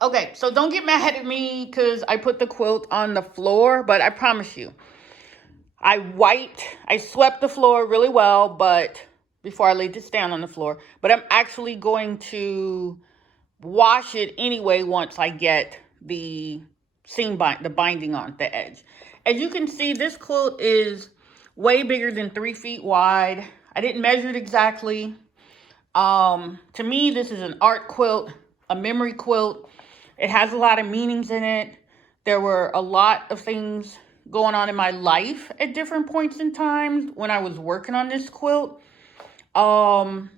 Okay, so don't get mad at me because I put the quilt on the floor, but I promise you, I swept the floor really well, but before I laid this down on the floor, but I'm actually going to wash it anyway once I get the the binding on the edge. As you can see, this quilt is way bigger than 3 feet wide. I didn't measure it exactly. To me, this is an art quilt, a memory quilt. It has a lot of meanings in it. There were a lot of things going on in my life at different points in time when I was working on this quilt. So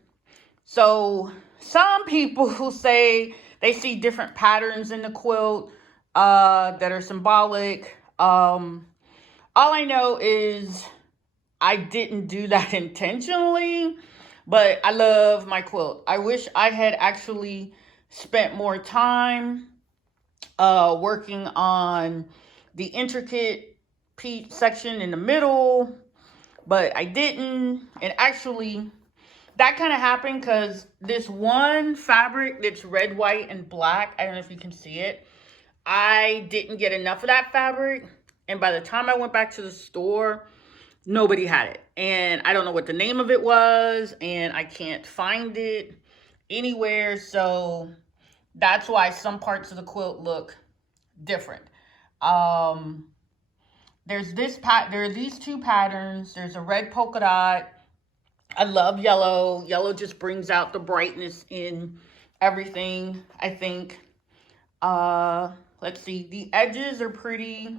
some people who say they see different patterns in the quilt that are symbolic. All I know is I didn't do that intentionally, but I love my quilt. I wish I had actually spent more time working on the intricate piece section in the middle, but I didn't. And actually, that kind of happened because this one fabric that's red, white, and black, I don't know if you can see it, I didn't get enough of that fabric. And by the time I went back to the store, nobody had it. And I don't know what the name of it was, and I can't find it anywhere. So that's why some parts of the quilt look different. There are these two patterns. There's a red polka dot. I love yellow. Yellow just brings out the brightness in everything, I think. Let's see. The edges are pretty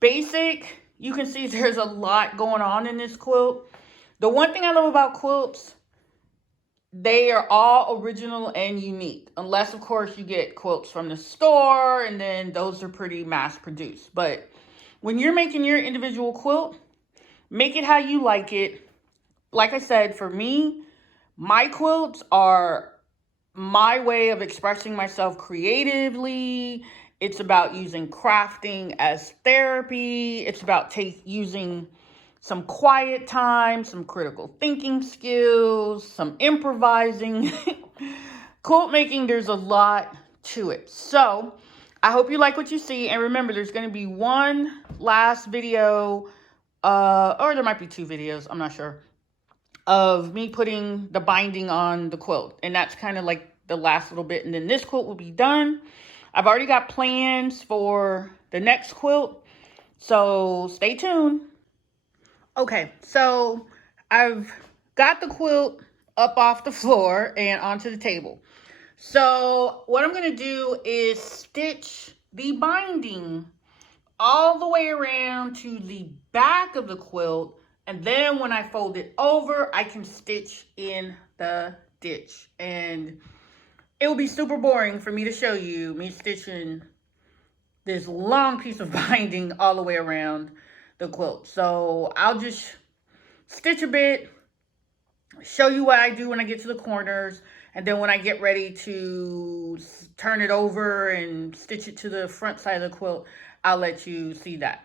basic. You can see there's a lot going on in this quilt. The one thing I love about quilts, they are all original and unique. Unless, of course, you get quilts from the store, and then those are pretty mass-produced. But when you're making your individual quilt, make it how you like it. Like I said, for me, my quilts are my way of expressing myself creatively. It's about using crafting as therapy. It's about using some quiet time, some critical thinking skills, some improvising. Quilt making, there's a lot to it. So I hope you like what you see. And remember, there's going to be one last video, or there might be 2 videos, I'm not sure, of me putting the binding on the quilt. And that's kind of like the last little bit. And then this quilt will be done. I've already got plans for the next quilt, so stay tuned. Okay, so I've got the quilt up off the floor and onto the table. So what I'm going to do is stitch the binding all the way around to the back of the quilt. And then when I fold it over, I can stitch in the ditch. And it will be super boring for me to show you me stitching this long piece of binding all the way around the quilt. So I'll just stitch a bit, show you what I do when I get to the corners, and then when I get ready to turn it over and stitch it to the front side of the quilt, I'll let you see that.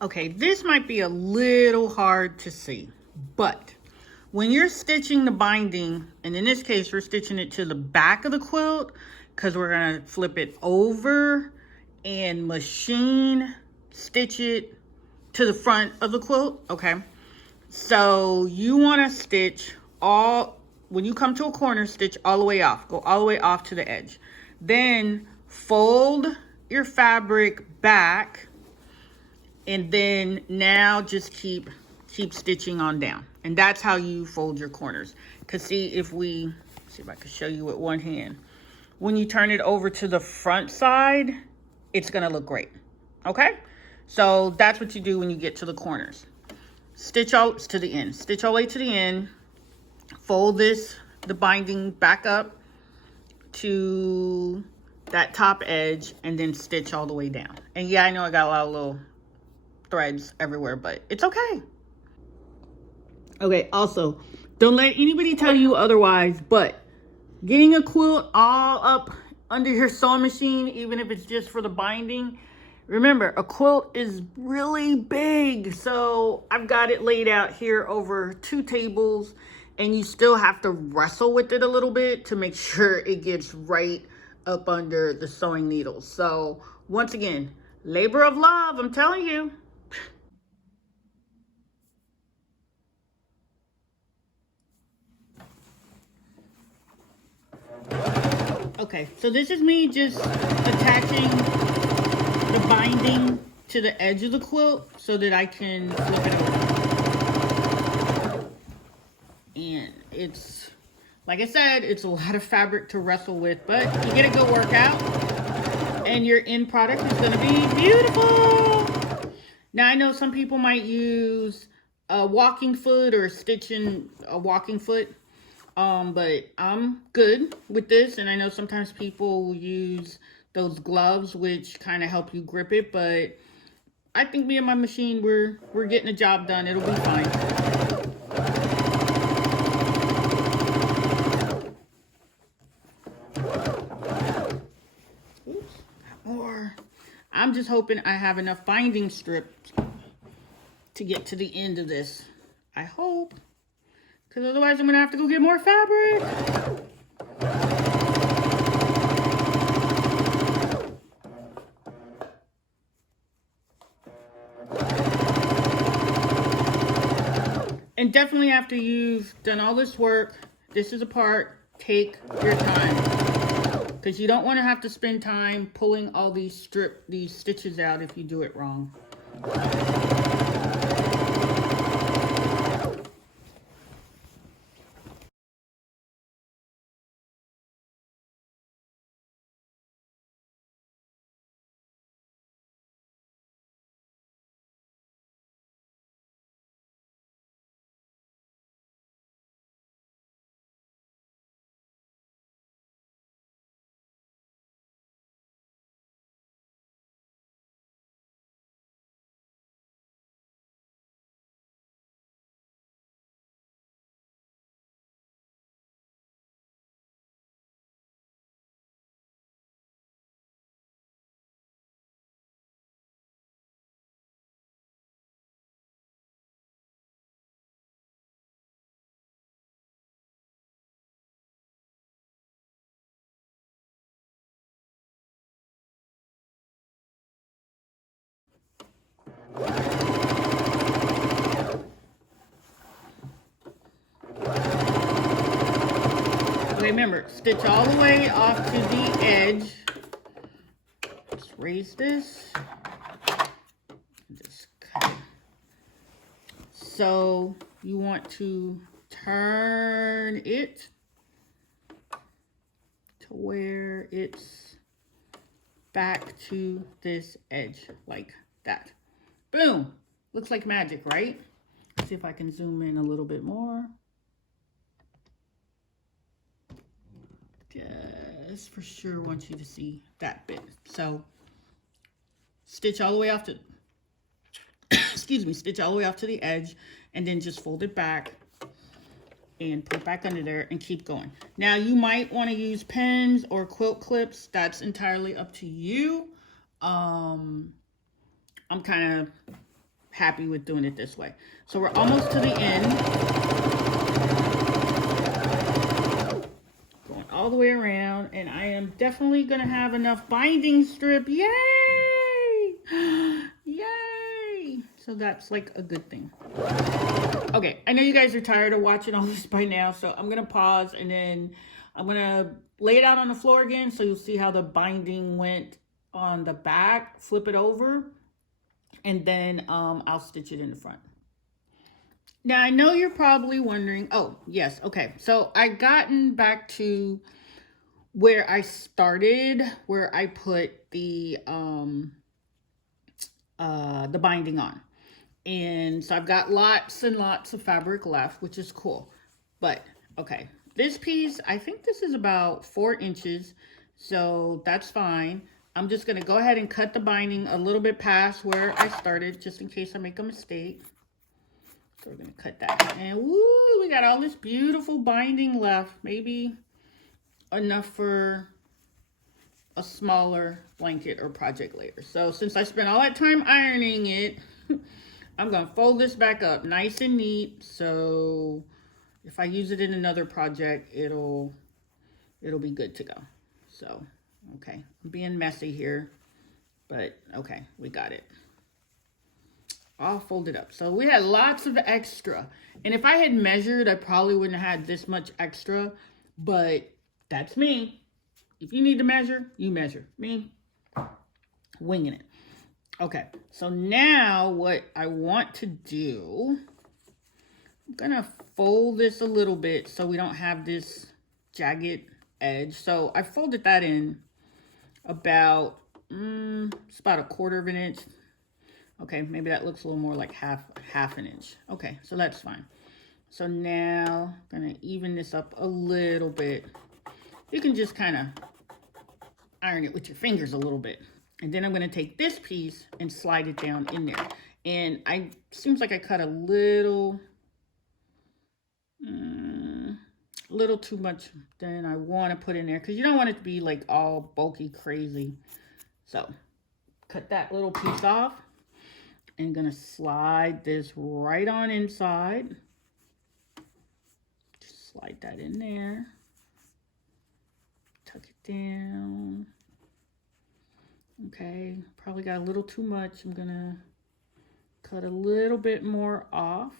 Okay, this might be a little hard to see, but when you're stitching the binding, and in this case, we're stitching it to the back of the quilt because we're going to flip it over and machine stitch it to the front of the quilt, okay? So you want to stitch when you come to a corner, stitch all the way off. Go all the way off to the edge. Then fold your fabric back, and then now just keep stitching on down. And that's how you fold your corners. Because see if I can show you with one hand. When you turn it over to the front side, it's going to look great. Okay? So that's what you do when you get to the corners. Stitch out to the end. Stitch all the way to the end. Fold the binding back up to that top edge, and then stitch all the way down. And yeah, I know I got a lot of little threads everywhere, but it's okay. Okay, also, don't let anybody tell you otherwise, but getting a quilt all up under your sewing machine, even if it's just for the binding, remember, a quilt is really big. So I've got it laid out here over 2 tables, and you still have to wrestle with it a little bit to make sure it gets right up under the sewing needles. So once again, labor of love, I'm telling you. Okay, so this is me just attaching the binding to the edge of the quilt so that I can flip it over. And it's, like I said, it's a lot of fabric to wrestle with, but you get a good workout and your end product is gonna be beautiful. Now I know some people might use a walking foot or stitching a walking foot. But I'm good with this, and I know sometimes people use those gloves which kind of help you grip it, but I think me and my machine, we're getting the job done. It'll be fine. Oops, got more. I'm just hoping I have enough binding strip to get to the end of this. I hope. Because otherwise I'm going to have to go get more fabric. And definitely after you've done all this work, this is a part, take your time. Because you don't want to have to spend time pulling all these stitches out if you do it wrong. Remember, stitch all the way off to the edge. Let's raise this. Just cut it. So you want to turn it to where it's back to this edge, like that. Boom! Looks like magic, right? Let's see if I can zoom in a little bit more. Just for sure want you to see that bit. So stitch all the way off to excuse me, stitch all the way off to the edge, and then just fold it back and put it back under there and keep going. Now you might want to use pins or quilt clips. That's entirely up to you. I'm kind of happy with doing it this way. So we're almost to the end. All the way around, and I am definitely gonna have enough binding strip. Yay! Yay! So that's like a good thing. Okay, I know you guys are tired of watching all this by now, so I'm gonna pause and then I'm gonna lay it out on the floor again so you'll see how the binding went on the back. Flip it over, and then I'll stitch it in the front. Now, I know you're probably wondering, oh, yes, okay. So I've gotten back to where I started, where I put the binding on. And so I've got lots and lots of fabric left, which is cool. But, okay, this piece, I think this is about 4 inches, so that's fine. I'm just going to go ahead and cut the binding a little bit past where I started, just in case I make a mistake. So we're going to cut that. And woo, we got all this beautiful binding left. Maybe enough for a smaller blanket or project later. So since I spent all that time ironing it, I'm going to fold this back up nice and neat so if I use it in another project, it'll be good to go. So, okay, I'm being messy here, but okay, we got it. All folded up. So we had lots of extra. And if I had measured, I probably wouldn't have had this much extra, but that's me. If you need to measure, you measure. Me, winging it. Okay, so now what I want to do, I'm gonna fold this a little bit so we don't have this jagged edge. So I folded that in about, it's about 1/4 of an inch. Okay, maybe that looks a little more like half an inch. Okay, so that's fine. So now I'm gonna even this up a little bit. You can just kind of iron it with your fingers a little bit. And then I'm gonna take this piece and slide it down in there. And seems like I cut a little too much than I want to put in there, because you don't want it to be like all bulky crazy. So cut that little piece off and gonna slide this right on inside. Just slide that in there, tuck it down. Okay, probably got a little too much. I'm gonna cut a little bit more off.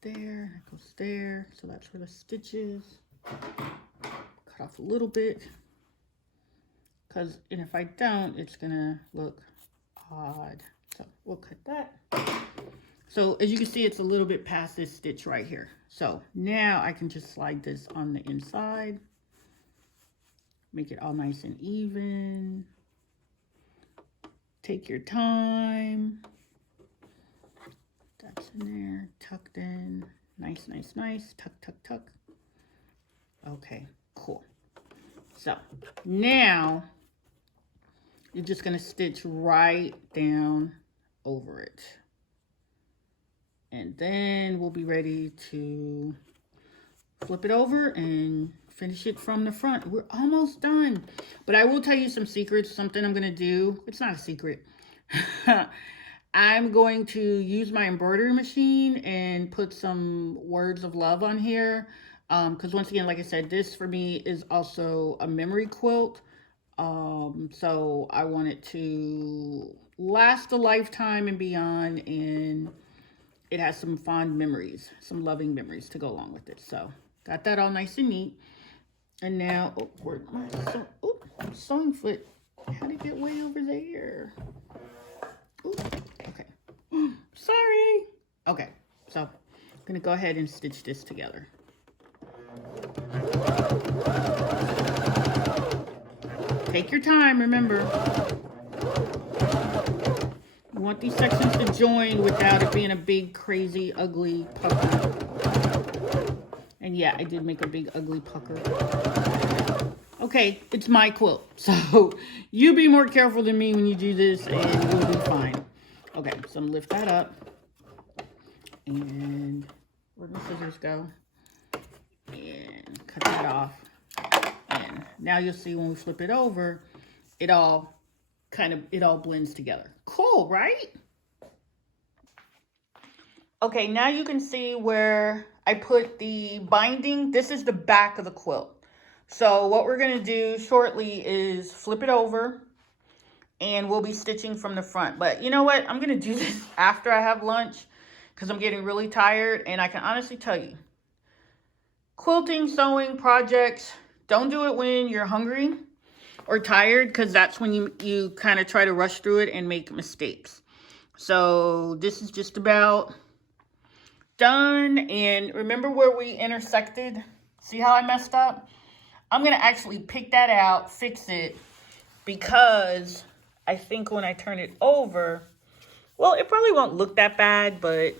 There, it goes there. So that's where the stitch is. Cut off a little bit, and if I don't, it's gonna look odd. So we'll cut that. So as you can see, it's a little bit past this stitch right here. So now I can just slide this on the inside, make it all nice and even. Take your time. That's in there, tucked in. Nice, nice, nice. Tuck, tuck, tuck. Okay, cool. So now you're just gonna stitch right down over it. And then we'll be ready to flip it over and finish it from the front. We're almost done. But I will tell you some secrets, something I'm gonna do. It's not a secret. I'm going to use my embroidery machine and put some words of love on here. Because once again, like I said, this for me is also a memory quilt. So I want it to last a lifetime and beyond, and it has some fond memories, some loving memories to go along with it. So got that all nice and neat. And now, where's my sewing foot? How'd it get way over there? Ooh, okay. Sorry. Okay, so I'm gonna go ahead and stitch this together. Take your time, remember. You want these sections to join without it being a big, crazy, ugly pucker. And yeah, I did make a big, ugly pucker. Okay, it's my quilt, so you be more careful than me when you do this and you'll be fine. Okay, so I'm gonna lift that up. And where'd my scissors go? And cut that off. And now you'll see when we flip it over, it all blends together. Cool, right? Okay, now you can see where I put the binding. This is the back of the quilt. So what we're gonna do shortly is flip it over and we'll be stitching from the front. But you know what? I'm gonna do this after I have lunch because I'm getting really tired, and I can honestly tell you, quilting, sewing projects, don't do it when you're hungry or tired, because that's when you kind of try to rush through it and make mistakes. So this is just about done. And remember where we intersected? See how I messed up? I'm gonna actually pick that out, fix it, because I think when I turn it over, well, it probably won't look that bad, but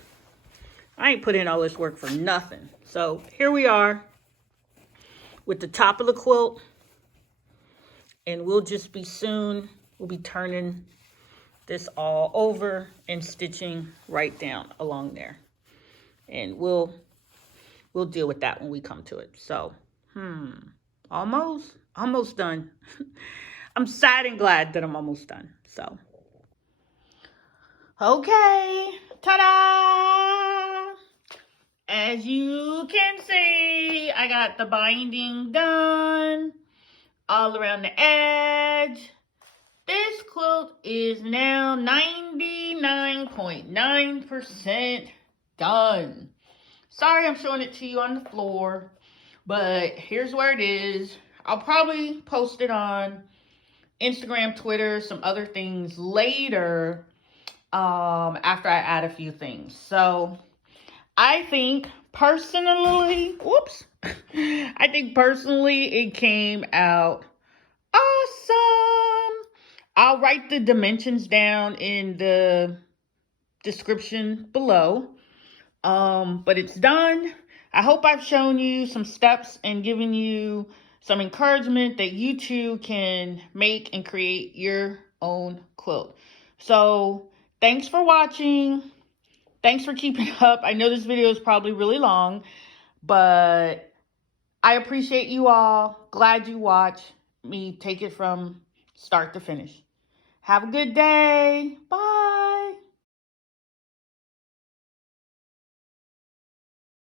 I ain't put in all this work for nothing. So here we are with the top of the quilt, and we'll be turning this all over and stitching right down along there. And we'll deal with that when we come to it. So, almost done. I'm sad and glad that I'm almost done. So, Okay, ta-da! As you can see, I got the binding done all around the edge. This quilt is now 99.9% done. Sorry I'm showing it to you on the floor, but here's where it is. I'll probably post it on Instagram, Twitter, some other things later after I add a few things. So I think personally, whoops, I think personally it came out awesome. I'll write the dimensions down in the description below. But it's done. I hope I've shown you some steps and given you some encouragement that you too can make and create your own quilt. So thanks for watching. Thanks for keeping up. I know this video is probably really long, but I appreciate you all. Glad you watched me take it from start to finish. Have a good day. Bye.